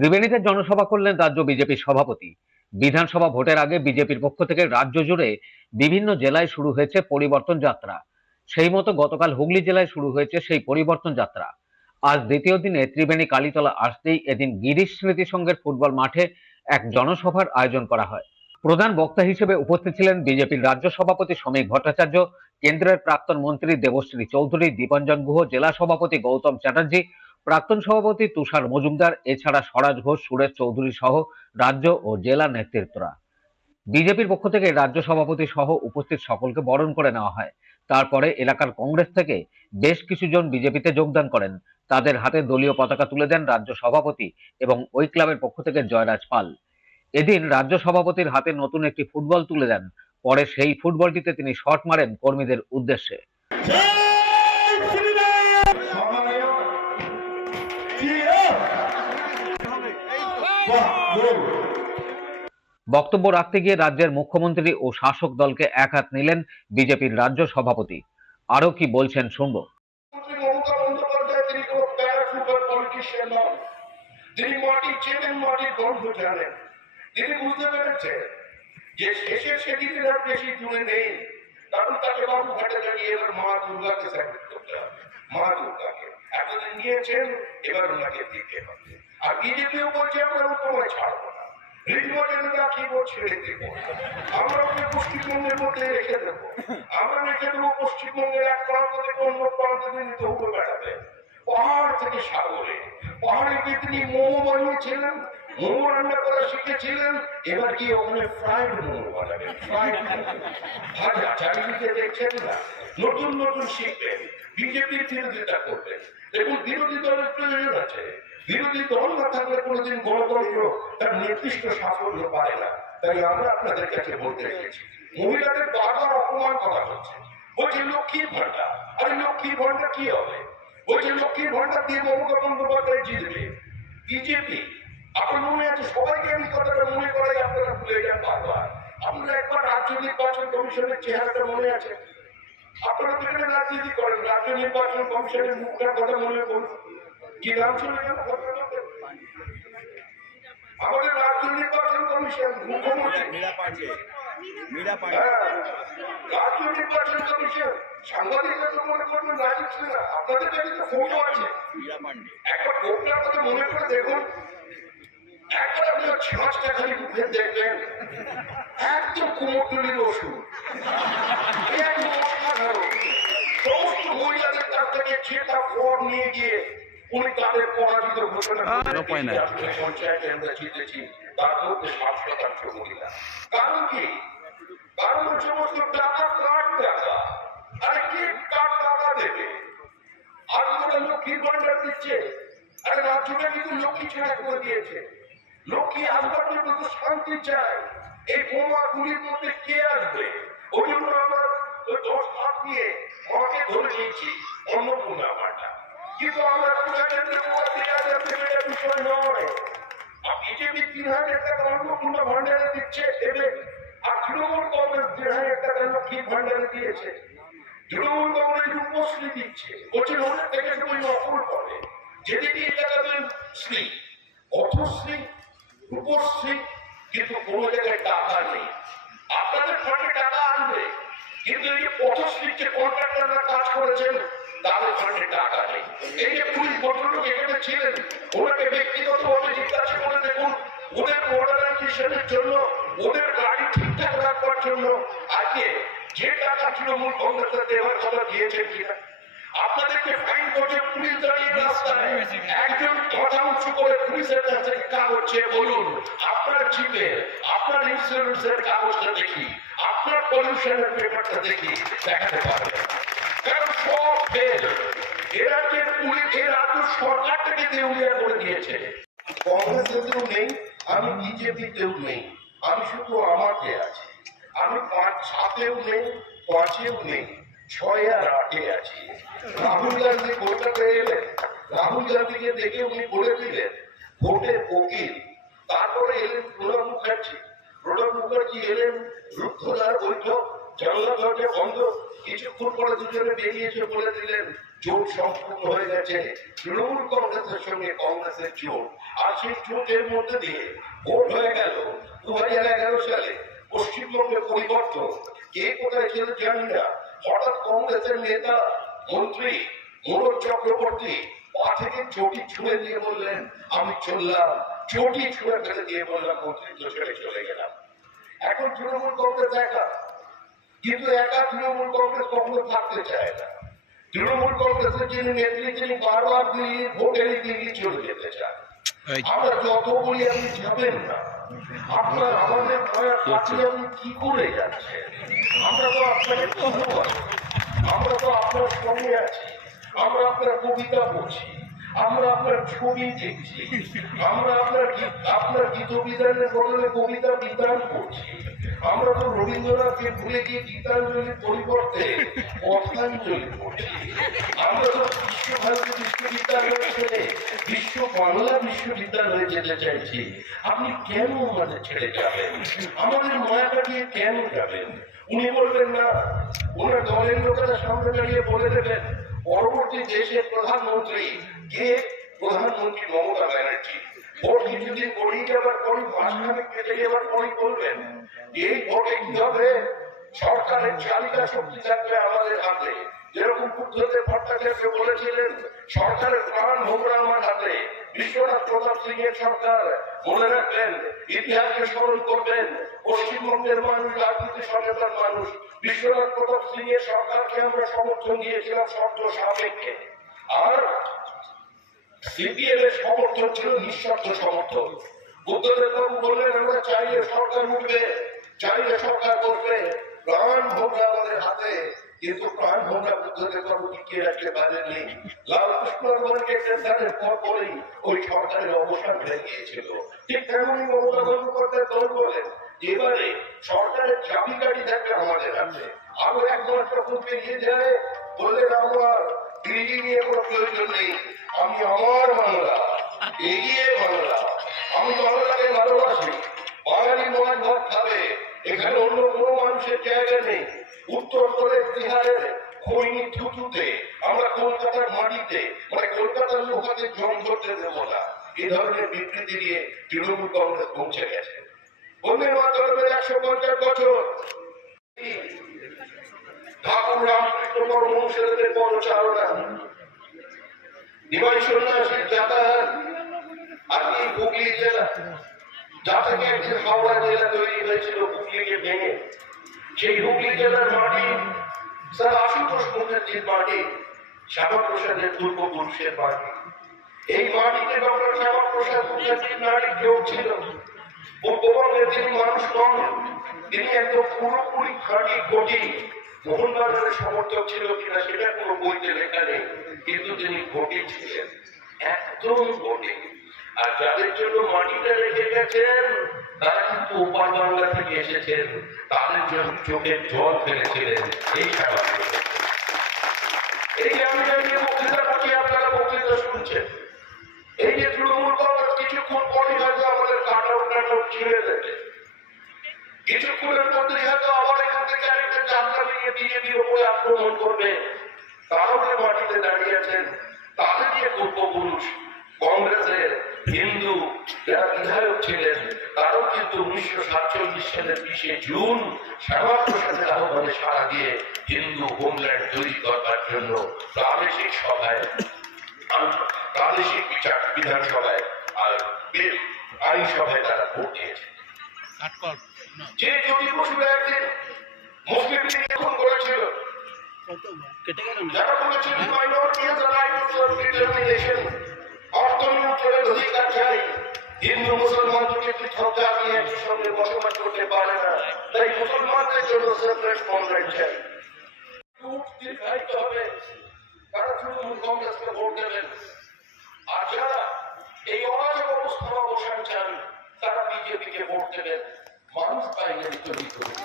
ত্রিবেণীতে জনসভা করলেন রাজ্য বিজেপির সভাপতি। বিধানসভা ভোটের আগে বিজেপির পক্ষ থেকে রাজ্য জুড়ে বিভিন্ন জেলায় শুরু হয়েছে পরিবর্তন যাত্রা। সেই মতো গতকাল হুগলি জেলায় শুরু হয়েছে সেই পরিবর্তন যাত্রা। আজ দ্বিতীয় দিনে ত্রিবেণী কালীতলা আসতেই এদিন গিরিশ স্মৃতি সংঘের ফুটবল মাঠে এক জনসভার আয়োজন করা হয়। প্রধান বক্তা হিসেবে উপস্থিত ছিলেন বিজেপির রাজ্য সভাপতি শ্রমিক ভট্টাচার্য, কেন্দ্রের প্রাক্তন মন্ত্রী দেবশ্রী চৌধুরী, দীপঞ্জন গুহ, জেলা সভাপতি গৌতম চ্যাটার্জি, প্রাক্তন সভাপতি তুষার মজুমদার, এছাড়া স্বরাজ ঘোষ, সুরেশ চৌধুরী সহ রাজ্য ও জেলা নেতৃত্বরা। বিজেপির পক্ষ থেকে রাজ্য সভাপতি সহ উপস্থিত সকলকে বরণ করে নেওয়া হয়। তারপরে এলাকার কংগ্রেস থেকে বেশ কিছু জন বিজেপিতে যোগদান করেন। তাদের হাতে দলীয় পতাকা তুলে দেন রাজ্য সভাপতি এবং ওই ক্লাবের পক্ষ থেকে জয়রাজ পাল। এদিন রাজ্য সভাপতির হাতে নতুন একটি ফুটবল তুলে দেন। পরে সেই ফুটবলটিতে তিনি শট মারেন কর্মীদের উদ্দেশ্যে। বক্তব্য রাখতে গিয়ে রাজ্যের মুখ্যমন্ত্রী ও শাসক দলকে এক হাত নিলেন বিজেপির রাজ্য সভাপতি। আরো কি বলছেন শুনবো। তিনি মাটি চেনেন, মাটির গন্ধ জানেন। তিনি বুঝতে পেরেছেন যে শেষে সেদিকে আর বেশি দূরে নেই, কারণ তাকে বাবু ভট্টাচার্য এবার মা দুর্গাকে স্যাক্রিফাইস করতে হবে। মা দুর্গাকে এতদিন নিয়েছেন, এবার ওনাকে দিতে হবে। আর বিজেপিও বলছে আমরা তোমায় ছাড়বো না, রিজওয়ানেরা কি ছেড়ে দেবো, আমরা ওকে পশ্চিমবঙ্গের মধ্যে রেখে দেবো। আমরা রেখে দেবো পশ্চিমবঙ্গের এক প্রান্ত থেকে অন্য প্রান্ত তিনি দৌড়ে বেড়াবে, পাহাড় থেকে সাগরে। পাহাড়ে গিয়ে তিনি মোমো বানিয়েছিলেন, মোমো রান্না করা শিখেছিলেন, এবার কি ওখানে ফ্রাইড মোমো বানাবেন, ফ্রাইড ভাজা। চারিদিকে দেখছেন না, নতুন নতুন শিখবেন, বিজেপির বিরোধিতা করবেন। দেখুন, বিরোধী দলের প্রয়োজন আছে। বিরোধী দল না থাকলে কোনোদিন গণতন্ত্র তার নির্দিষ্ট সাফল্য পায় না। তাই আমরা আপনাদের কাছে বলতে এসেছি, মহিলাদের বারবার অপমান করা হচ্ছে। বলছে লক্ষ্মীর ভান্ডার, আরে লক্ষ্মীর ভান্ডার কি হবে? বলছে লক্ষ্মীর ভান্ডার দিয়ে মমতা বন্দ্যোপাধ্যায় জিতবে। বিজেপি, আপনার মনে আছে, সবাইকে আমি কথাটা মনে করাই, আপনারা ভুলে যান বারবার। আপনারা একবার রাজ্য নির্বাচন কমিশনের চেহারাটা মনে আছে? আপনারা তো এখানে রাজনীতি করেন, রাজ্য নির্বাচন কমিশনের মুখটার কথা মনে করুন। কি নাম শুনে গেল আমাদের রাজ্য নির্বাচন কমিশন, মুখ্যমন্ত্রী রাজ্য নির্বাচন কমিশন। সাংবাদিকরা তো মনে করবেন রাজীব সিনহা, আপনাদের কাছে তো ফটো আছে, একবার লোকটার কথা মনে করে দেখুন। একবার আপনার ছাঁচটা খালি মুখে দেখবেন, একদম কুমোরটুলির ওষুধ, সমস্ত মহিলাদের কাছ থেকে যেটা ফোন নিয়ে গিয়ে উনি তাদের পরাজিত ঘোষণা পঞ্চায়েতে আমরা জিতেছি, তার মধ্যে 60% মহিলা। কারণ কি? কারণ সমস্ত টাকা কার টাকা, আরে কি কার টাকা দেবে? আর ওরা লক্ষ্মীর ভান্ডার দিচ্ছে, আরে রাজ্যটা কিন্তু লক্ষ্মী ছাড়া করে দিয়েছে। লক্ষ্মী আসবার জন্য তো শান্তি চায়। এই বোমা গুলির মধ্যে কে আসবে? ওই জন্য আমরা 10 হাত নিয়ে মাকে ধরে নিয়েছি অন্নপূর্ণা ভান্ডার। কিন্তু আমরা বিষয় নয়। বিজেপি 3000 টাকা অন্নপূর্ণা ভান্ডারে দিচ্ছে, দেবে। আর তৃণমূল কংগ্রেস 3000 টাকা লক্ষ্মীর ভান্ডারে দিয়েছে। তৃণমূল কংগ্রেস রূপশ্রী দিচ্ছে, বলছে ওদের থেকে সবাই নকল করে। যেদিকে টাকা দেন শ্রী, অর্থশ্রী, রূপশ্রী, কিন্তু কোনো জায়গায় টাকা নেই। আপনাদের ফান্ডে টাকা আসবে, কিন্তু এই যে পথশ্রীর যে কন্ট্রাক্টররা কাজ করেছেন তাদের ফান্ডে টাকা নেই। এই যে পুলিশ ভদ্রলোক এখানে ছিলেন, ওনাকে ব্যক্তিগতভাবে জিজ্ঞাসা করে দেখুন, ওদের মডার্নাইজেশনের জন্য, ওদের গাড়ি ঠিকঠাক রাখবার জন্য আজকে যে টাকা তৃণমূল কংগ্রেসের দেওয়ার কথা দিয়েছেন কিনা। আপনাদেরকে ফাইন করছে পুলিশ দাঁড়িয়ে রাস্তায়, একজন কথা উঁচু করে পুলিশের কাছে কাগজ চেয়ে বলুন আপনার জিপে আপনার ইন্স্যুরেন্সের কাগজটা দেখি, আপনার পলিউশনের পেপারটা দেখি, দেখাতে পারবে। কারণ সব ফেল। এরা যে পুলিশ, এ রাজ্য সরকারটাকে দেউলিয়া করে দিয়েছে। কংগ্রেসেও নেই, আমি বিজেপিতেও নেই, আমি শুধু আমাকে আছি। আমি 5-7-এও নেই, 5-এও নেই, 6 আর 8-এ আছি। রাহুল গান্ধী কলকাতায় এলেন, রাহুল গান্ধীকে দেখে উনি বলে দিলেন ভোটের উকিল। তারপরে এলেন প্রণব মুখার্জি, প্রণব মুখার্জি এলেন রুদ্ধদ্বার বৈঠক, জানলা দরজা বন্ধ। কিছুক্ষণ পরে দুজনে বেরিয়ে এসে বলে দিলেন জোট সম্পূর্ণ হয়ে গেছে, তৃণমূল কংগ্রেসের সঙ্গে কংগ্রেসের জোট। আর সেই জোটের মধ্যে দিয়ে ভোট হয়ে গেল 2011 সালে পশ্চিমবঙ্গে পরিবর্তন। কে কোথায় ছিল জানি না, হঠাৎ কংগ্রেসের নেতা মন্ত্রী মনোজ চক্রবর্তী পা থেকে চটি ছুঁড়ে দিয়ে বললেন আমি চললাম। চটি ছুঁড়ে ফেলে দিয়ে বললাম মন্ত্রিত্ব ছেড়ে চলে গেলাম। এখন তৃণমূল কংগ্রেস একা, কিন্তু একা তৃণমূল কংগ্রেস কখনো থাকতে চায় না। তৃণমূল কংগ্রেসের যিনি নেত্রী তিনি বারবার দিল্লি ভোটেরই দিল্লি চলে যেতে চান। আমরা যত বলি আপনি যাবেন না, আপনার আমাদের মায়ের কাছে আপনি কি করে যাচ্ছেন? আমরা তো আপনাকে ভালোবাসি, আমরা তো আপনার সঙ্গে আছি, আমরা আপনার কবিতা পড়ছি, আমরা আপনার ছবি দেখছি, আমরা আপনার গীত বিধানের বদলে কবিতা বিধান করছি। আমরা তো রবীন্দ্রনাথকে ভুলে গিয়ে গীতাঞ্জলির পরিবর্তে পদ্মাঞ্জলি করছি। আমরা তো বিশ্বভারতী বিশ্ববিদ্যালয় ছেড়ে বিশ্ব বাংলা বিশ্ববিদ্যালয়ে যেতে চাইছি। আপনি কেন আমাদের ছেড়ে যাবেন? আমাদের মায়াটা দিয়ে কেন যাবেন? উনি বলবেন না, ওনার দলের লোকেরা সামনে দাঁড়িয়ে বলে দেবেন পরবর্তী দেশের প্রধানমন্ত্রী কে? প্রধানমন্ত্রী মমতা ব্যানার্জি। ভোট কিছুদিন করেই যাবার পরই মাঝখানে কেটে যাবার পরই বলবেন এই ভোটে কি হবে? সরকারের চালিকা শক্তি থাকবে আমাদের হাতে। যেরকম বুদ্ধদেব ভট্টাচার্য বলেছিলেন সরকারের প্রাণ ভোমরা আমার হাতে। বিশ্বনাথ প্রতাপ সিং এর সরকার, মনে রাখবেন, ইতিহাসকে স্মরণ করবেন, পশ্চিমবঙ্গের মানুষ রাজনীতি সচেতন মানুষ। বিশ্বনাথ প্রতাপ সিং এর সরকারকে আমরা সমর্থন দিয়েছিলাম শর্ত সাপেক্ষে, আর সিপিএম এর সমর্থন ছিল নিঃশর্ত সমর্থন। বুদ্ধদেব বাবু বললেন আমরা চাইলে সরকার উঠবে, চাইলে সরকার করবে, প্রাণ ভোমরা আমাদের হাতে। কিন্তু প্রাণ ভোমরা বুদ্ধদেব বাবু টিকিয়ে রাখতে পারেননি। লালকৃষ্ণ আডবাণীকে গ্রেফতারের পরই ওই সরকারের অবসান হয়ে গিয়েছিল। ঠিক তেমনই মমতা বন্দ্যোপাধ্যায় দল বলেন এবারে সরকারের চাবিকাঠি থাকবে আমাদের হাতে। আরো এক মাস যখন পেরিয়ে যায় বললেন আমার দিল্লি নিয়ে কোনো প্রয়োজন নেই, আমি আমার বাংলা, এগিয়ে বাংলা, আমি বাংলাকে ভালোবাসি, বাঙালি মাছ ভাত খাবে, এখানে অন্য কোনো মানুষের জায়গা নেই। উত্তরপ্রদেশ বিহারের খৈনি থুতুতে আমরা কলকাতার মাটিতে মানে কলকাতার লোকাতে জম করতে দেব না, এই ধরনের বিবৃতি দিয়ে তৃণমূল কংগ্রেস পৌঁছে গেছে। বন্দে মাতরমের 150 বছর ঠাকুর রামকৃষ্ণ পরমহংসের পদচারণা, নিমাই সন্ন্যাসীর যাতায়াত, আর এই হুগলি জেলা যা থেকে একদিন হাওড়া জেলা তৈরি হয়েছিল হুগলিকে ভেঙে, সেই হুগলি জেলার মাটি স্যার আশুতোষ মুখার্জির মাটি, শ্যামাপ্রসাদের পূর্বপুরুষের মাটি। এই মাটিতে ডক্টর শ্যামাপ্রসাদ মুখার্জির নারী যোগ ছিল। পূর্ববঙ্গের তিনি মানুষ নন, তিনি একদম পুরোপুরি খাঁটি কোটি। মোহনবাগানের সমর্থক ছিল কিনা সেটা কোনো বইতে লেখা নেই, কিন্তু তিনি ঘটি ছিলেন, একদম ঘটি। আর যাদের জন্য মাটিটা রেখে গেছেন তারা কিন্তু ওপার বাংলা থেকে এসেছেন, তাদের জন্য চোখের জল ফেলেছিলেন এই শ্যামাপ্রসাদ। এই যে আমি যে বক্তৃতা করছি আপনারা বক্তৃতা শুনছেন, এই যে তৃণমূল কংগ্রেস কিছুক্ষণ পরে হয়তো আমাদের কাটাউট ছিঁড়ে দেবে, কিছুক্ষণের মধ্যেই হয়তো আবার এখান থেকে আরেকটা যাত্রা নিয়ে বিজেপির উপরে আক্রমণ করবে। তারাও যে মাটিতে দাঁড়িয়ে আছেন, তাদের যে পূর্বপুরুষ কংগ্রেসের হিন্দু যারা বিধায়ক ছিলেন, তারাও কিন্তু 1947 সালের 20 জুন শ্যামাপ্রসাদের আহ্বানে সাড়া দিয়ে হিন্দু হোমল্যান্ড তৈরি করবার জন্য প্রাদেশিক সভায়, প্রাদেশিক বিধানসভায় আর আইনসভায় তারা ভোট দিয়েছে। যে জ্যোতি বসু একদিন মুসলিম খুন করেছিল, যারা বলেছিল minority has the right two self determination, অর্থনীতির অধিকার চাই, হিন্দু মুসলমান দুটি পৃথক জাতি একই সঙ্গে বসবাস করতে পারে না, তাই মুসলমানদের জন্য সেপারেট হোমল্যান্ড চাই। হবে তারা তৃণমূল কংগ্রেসকে ভোট দেবেন, আর যারা এই অরাজক অবস্থার অবসান চান তারা বিজেপিকে ভোট দেবেন। মানুষ পাইলে তৈরি করবে।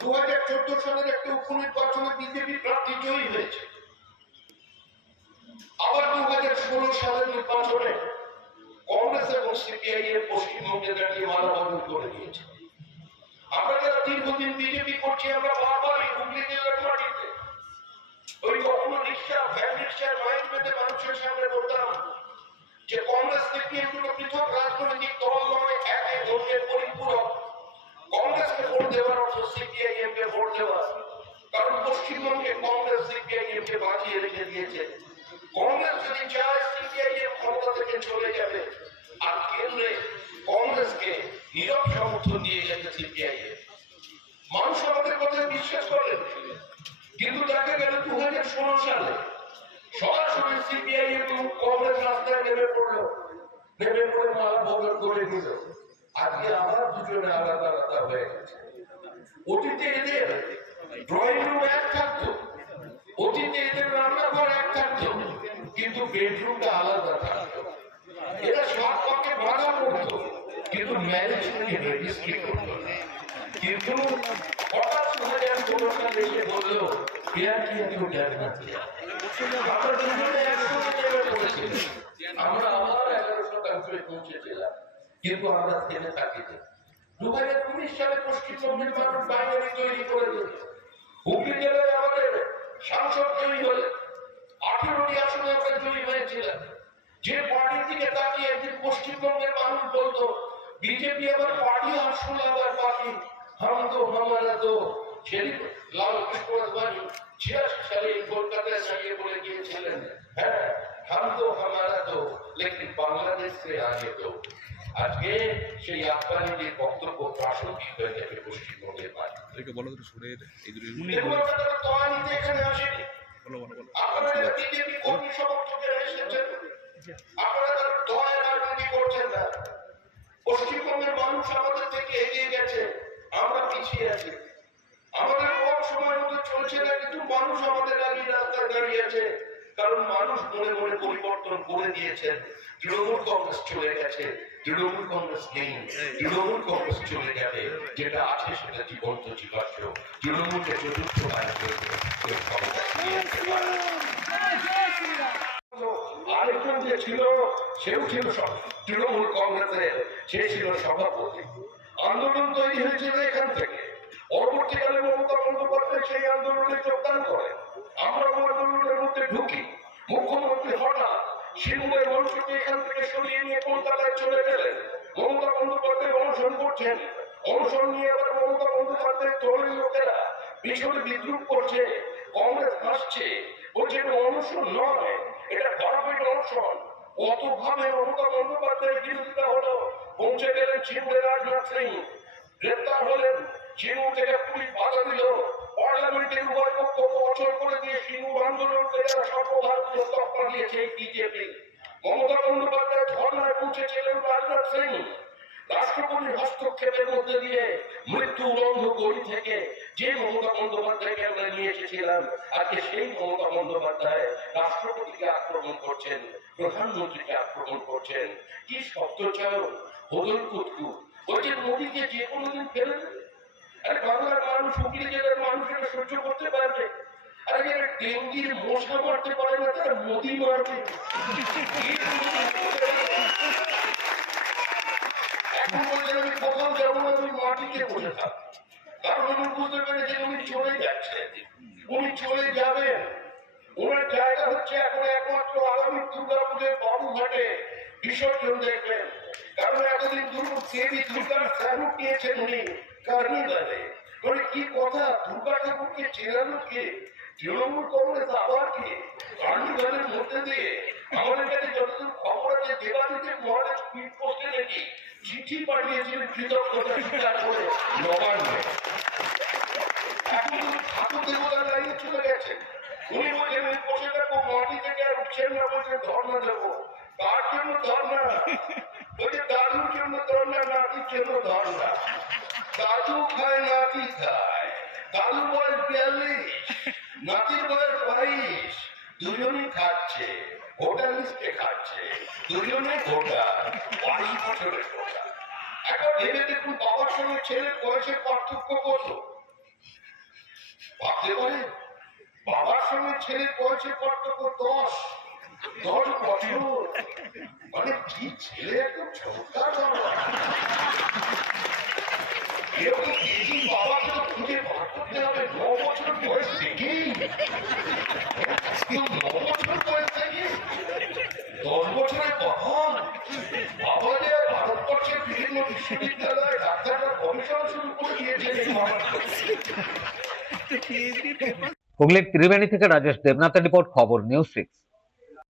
2014 সালের একটা উপনির্বাচনে বিজেপি প্রার্থী জয়ী হয়েছে, আবার 2016 সালের নির্বাচনে কংগ্রেস এবং সিপিআই এর পশ্চিমবঙ্গে দাঁড়িয়ে মালা বদল করে দিয়েছে। আমরা যারা দীর্ঘদিন বিজেপি করছি আমরা বারবারই হুগলি জেলার মাটিতে ওই কখনো রিক্সা ভ্যান রিক্সার মাইক পেতে মানুষের সামনে বলতাম যে কংগ্রেস থেকে দুটো পৃথক রাজনৈতিক দল নয় এক ধর্মের পরিপূরক। কংগ্রেসকে ভোট দেওয়ার অর্থ সিপিআইএম কে ভোট দেওয়া, কারণ পশ্চিমবঙ্গে কংগ্রেস সিপিআইএম কে বাঁচিয়ে রেখে দিয়েছে। কংগ্রেস যদি চায় সিপিআইএম ক্ষমতা থেকে চলে যাবে, আর কেন্দ্রে কংগ্রেসকে নীরব সমর্থন দিয়ে গেছে সিপিআইএম। মানুষ আমাদের কথায় বিশ্বাস করেন, কিন্তু দেখা গেল 2016 সালে সরাসরি সিপিআইএম এবং কংগ্রেস রাস্তায় নেমে পড়লো, নেমে পড়ে মালা বদল করে দিল। আজকে আবার দুজনে আলাদা আলাদা হয়ে গেছে। অতীতে এদের ড্রয়িং রুম এক থাকতো, অতীতে এদের রান্নাঘর এক থাকতো, কিন্তু বেডরুমটা আলাদা থাকতো। এরা সব পাকে বাধা পড়তো, কিন্তু ম্যারেজ নিয়ে রেজিস্ট্রি করতো না। কিন্তু হঠাৎ 2016 সালে এসে বললো প্যার কিয়া তো ডর না কিয়া। আমরা দুজনে একসঙ্গে নেমে পড়েছিলাম, আমরা আবার 11% পৌঁছেছিলাম, কিন্তু আমরা থেমে থাকিনি। 2019 সালে পশ্চিমবঙ্গের মানুষ বাইনারি তৈরি করে দিল। হুগলি জেলায় আমাদের সাংসদ জয়ী হলেন, 18টি আসনে আমরা জয়ী হয়েছিলাম। যে পার্টির দিকে তাকিয়ে একদিন পশ্চিমবঙ্গের মানুষ বলতো বিজেপি আবার পার্টি আসল আবার পার্টি, হাম তো হামারা তো। সেই লাল কৃষ্ণ আদবানি 86 সালে কলকাতায় দাঁড়িয়ে বলে গিয়েছিলেন, হ্যাঁ হাম তো হামারা তো লেকিন বাংলাদেশ সে আগে তো। আজকে সেই আদবানির বক্তব্য প্রাসঙ্গিক হয়ে যাবে পশ্চিমবঙ্গের মাটি। এখানে আসেনি, আপনারা বিজেপি কর্মী সমর্থকেরা এসেছেন, আপনারা দলের রাজনীতি করছেন না। পশ্চিমবঙ্গের মানুষ আমাদের থেকে এগিয়ে গেছে, আমরা পিছিয়ে আছি। আমাদের কম সময়ের মধ্যে চলছে না, কিন্তু মানুষ আমাদের আগে রাস্তায় দাঁড়িয়ে আছে, কারণ মানুষ মনে মনে পরিবর্তন করে দিয়েছেন। তৃণমূল কংগ্রেস চলে গেছে, তৃণমূল কংগ্রেস নেই, তৃণমূল কংগ্রেস চলে যাবে, যেটা আছে সেটা জীবন্ত জীবাশ্ম। তৃণমূলকে চতুর্থ বারের জন্য কেউ ক্ষমতায় নিয়ে যেতে পারে না। আরেকজন যে ছিল সেও ছিল তৃণমূল কংগ্রেসের, সে ছিল সভাপতি। আন্দোলন তৈরি হয়েছিল এখান থেকে। পরবর্তীকালে মমতা বন্দ্যোপাধ্যায় সেই আন্দোলনে যোগদান করেন, আমরা আন্দোলনের মধ্যে ঢুকি। মুখ্যমন্ত্রী হঠাৎ সিঙ্গুরের মঞ্চকে এখান থেকে সরিয়ে নিয়ে কলকাতায় চলে গেলেন। মমতা বন্দ্যোপাধ্যায় অনশন করছেন, অনশন নিয়ে আবার মমতা বন্দ্যোপাধ্যায়ের দলের লোকেরা পিছনে বিদ্রুপ করছে, কংগ্রেস হাসছে, বলছে এটা অনশন নয়, এটা গভর্নমেন্ট অনশন। কতভাবে মমতা বন্দ্যোপাধ্যায়ের বিরোধিতা হলো, পৌঁছে গেলেন সিঙ্গুরে রাজনাথ সিং, গ্রেপ্তার হলেন। সিঙ্গুর থেকে পুলিশ বাধা দিল, পার্লামেন্টের উভয় পক্ষকে অচল করে দিয়ে সিঙ্গুর আন্দোলনকে যারা সর্বভারতীয় তকমা দিয়েছে বিজেপি। মমতা বন্দ্যোপাধ্যায় ধর্নায় পৌঁছেছিলেন রাজনাথ সিং। রাষ্ট্রপতির হস্তক্ষেপের মধ্যে দিয়ে মৃত্যু উলঙ্ঘ গড়ি থেকে যে মমতা বন্দ্যোপাধ্যায়কে আমরা নিয়ে এসেছিলাম, আজকে সেই মমতা বন্দ্যোপাধ্যায় রাষ্ট্রপতিকে আক্রমণ করছেন, প্রধানমন্ত্রীকে আক্রমণ করছেন। কি শব্দচয়ন, হদল কুতকু, বলছে মোদীকে যে কোনোদিন ফেলে দেবে। আর বাংলার মানুষ, হুগলি জেলার মানুষ এটা সহ্য করতে পারবে? আর যারা ডেঙ্গির মশা মারতে পারে না, তারা মোদী মারবে। এখন বলছেন আমি কোথাও যাবো না, আমি মাটিতে বসে থাকবো, কারণ উনি বুঝতে পেরেছেন উনি চলে যাচ্ছেন, উনি চলে যাবেন। ওনার জায়গা হচ্ছে এখন একমাত্র আগামী দুর্গাপুজোর বাবুঘাটে বিসর্জন দেখবেন, কারণ এতদিন দেবী দুর্গার স্বরূপ নিয়েছেন উনি কার্নিভালে। মানে কি কথা, দুর্গা ঠাকুরকে চেনানো কে? তৃণমূল কংগ্রেস আবার কে? কার্নিভালের মধ্যে দিয়ে আমাদের কাছে যতদূর খবর আছে, দেবাদিতে মহারাজ স্পিড পোস্টে নাকি চিঠি পাঠিয়েছিলেন কৃতজ্ঞতা স্বীকার করে নবান্নে। এখন ঠাকুর দেবতা দাঁড়িয়ে চলে গেছেন, উনি বলছেন উনি বসে থাকবো, মাটি থেকে আর উঠছেন না, বলছেন ধর্ণা দেবো। কার জন্য ধর্ণা? বলছে দাদুর জন্য ধর্ণা, নাতির জন্য ধর্ণা। দাদু খায়, নাতি খায়। দাদুর বয়স 42, নাতির বয়স 22, দুজনই খাচ্ছে, ভোটার লিস্টে খাচ্ছে, দুজনে ভোটার, 22 বছরের ভোটার। এখন ভেবে দেখুন বাবার সঙ্গে ছেলের বয়সের পার্থক্য কত। ভাবতে পারে বাবার সঙ্গে ছেলের বয়সের পার্থক্য 10 বছর। মানে কি ছেলে একদম চমৎকার বাবা। এরকম কেজি বাবাকে তো খুঁজে বার করতে হবে 9 বছর বয়স থেকেই। কেউ 9 বছর বয়স থেকে 10 বছরের পাহাড় বাবা যে ভারতবর্ষের বিভিন্ন বিশ্ববিদ্যালয়ে ডাক্তাররা গবেষণা শুরু করে দিয়েছেন এই বাবাকে। হুগলির ত্রিবেণী থেকে রাজেশ দেবনাথের রিপোর্ট, খবর নিউজ 6।